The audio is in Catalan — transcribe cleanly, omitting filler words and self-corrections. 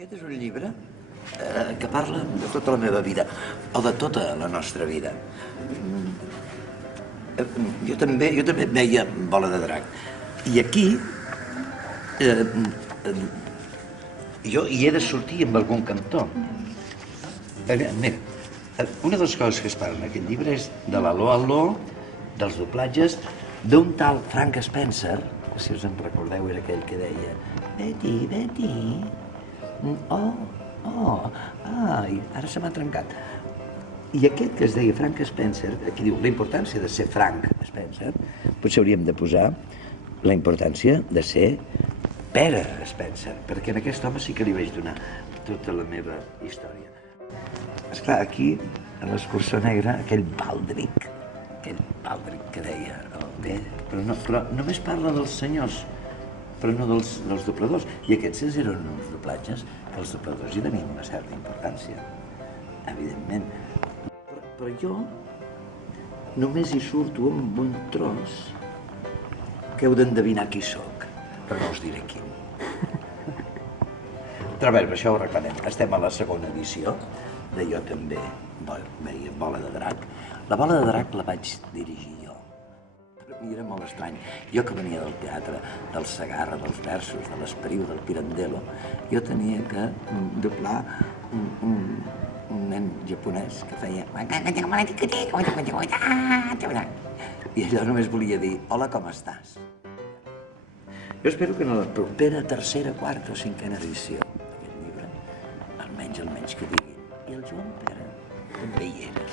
Aquest és un llibre que parla de tota la meva vida, o de tota la nostra vida. Jo també veia Bola de Drac. I aquí jo hi he de sortir amb algun cantó. Mira, una de les coses que es parla en aquest llibre és de l'aló aló, dels doblatges, d'un tal Frank Spencer, que si us en recordeu era aquell que deia Betty, Betty, ai, ara se m'ha trencat. I aquest que es deia Frank Spencer, aquí diu la importància de ser Frank Spencer, potser hauríem de posar la importància de ser Pere Spencer, perquè en aquest home sí que li vaig donar tota la meva història. Esclar, aquí, a l'Escurçó Negra, aquell Baldric que deia, però només parla dels senyors, però no dels dobladors. I aquests eren uns doblatges que els dobladors hi tenien una certa importància, evidentment. Però jo només hi surto amb un tros que heu d'endevinar qui sóc, però no us diré quin. Però bé, això ho reclamem. Estem a la segona edició de Jo també veia Bola de Drac. La Bola de Drac la vaig dirigir jo. Per mi era molt estrany. Jo que venia del teatre, del Segarra, dels versos, de l'Espriu, del Pirandello, jo tenia que doblar un nen japonès que feia i allò només volia dir hola, com estàs? Jo espero que en la propera tercera, quarta o cinquena edició d'aquest llibre, almenys que diguin, i el Joan Pere també hi era.